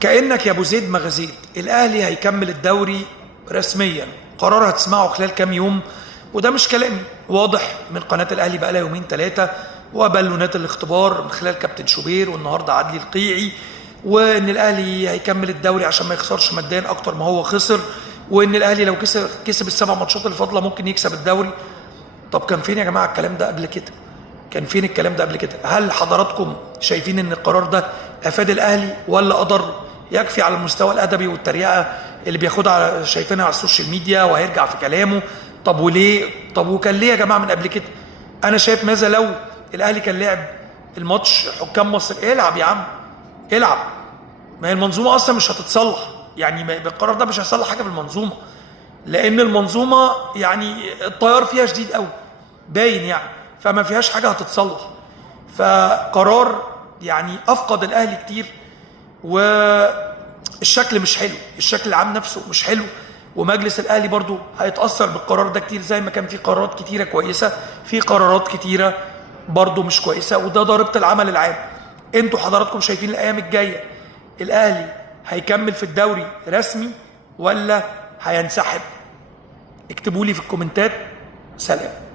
كأنك يا ابو زيد ما غزيت. الاهلي هيكمل الدوري رسميا، قرار هتسمعه خلال كام يوم، وده مش كلامي، واضح من قناه الاهلي بقى لها يومين ثلاثه، وبالونات الاختبار من خلال كابتن شوبير والنهارده عدلي القيعي، وان الاهلي هيكمل الدوري عشان ما يخسرش ماديا اكتر ما هو خسر، وان الاهلي لو كسب السبع ماتشات اللي فاضله ممكن يكسب الدوري. طب كان فين يا جماعه الكلام ده قبل كده؟ كان فين الكلام ده قبل كده؟ هل حضراتكم شايفين ان القرار ده افاد الاهلي ولا اضر؟ يكفي على المستوى الادبي والتريقه اللي بياخدها شايفينها على السوشيال ميديا وهيرجع في كلامه. طب وليه؟ طب وكان ليه يا جماعه من قبل كده؟ انا شايف ماذا لو الاهلي كان لعب الماتش حكام مصر؟ العب يا عم، العب. ما هي المنظومه اصلا مش هتتصلح، يعني بالقرار ده مش هيصلح حاجه في المنظومه، لان المنظومه يعني التيار فيها شديد قوي باين يعني، فما فيهاش حاجه هتتصلح. فقرار يعني افقد الاهلي كتير، والشكل مش حلو، الشكل العام نفسه مش حلو، ومجلس الاهلي برضو هيتاثر بالقرار ده كتير، زي ما كان في قرارات كتيره كويسه، في قرارات كتيره برضو مش كويسه، وده ضريبه العمل العام. انتوا حضراتكم شايفين الايام الجايه الاهلي هيكمل في الدوري رسمي ولا هينسحب؟ اكتبوا لي في الكومنتات. سلام.